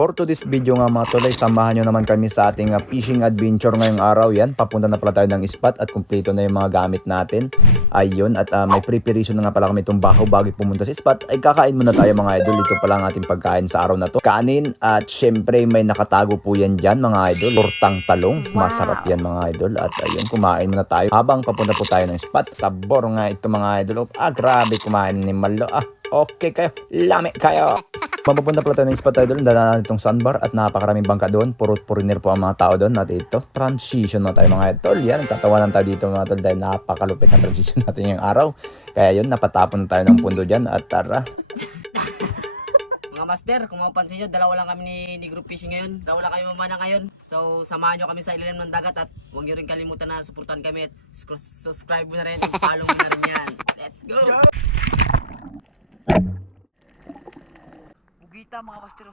For today's video nga mga tol, ay samahan nyo naman kami sa ating fishing adventure ngayong araw. Yan, papunta na pala tayo ng spot at kumpleto na yung mga gamit natin. Ayun, at may preparation na nga pala kami itong baho bago pumunta sa spot. Ay kakain muna tayo mga idol. Ito pala ang ating pagkain sa araw na to. Kanin at syempre may nakatago po yan dyan mga idol. Tortang talong, masarap yan mga idol. At ayun, kumain muna tayo habang papunta po tayo ng spot. Sabor nga ito mga idol. Grabe kumain ni Malo. Okay kayo, lami kayo. Mapupunta pala tayo ng spot idol, dadaan itong sandbar at napakaraming bangka doon. Purot foreigner po ang mga tao doon. At ito, transition na tayo mga idol. Yan, tatawanan tayo dito mga idol dahil napakalupit na transition natin yung araw. Kaya yun, napatapon na tayo ng pundo dyan at tara. Mga master, kung mapapansin nyo, dalawa lang kami ni Group Fishing ngayon. Dalawa lang kami mamana ngayon. So, samahan nyo kami sa ilalim ng dagat at huwag nyo rin kalimutan na suportahan kami at subscribe mo na rin at follow mo na rin yan. Let's go! Bugita mga master.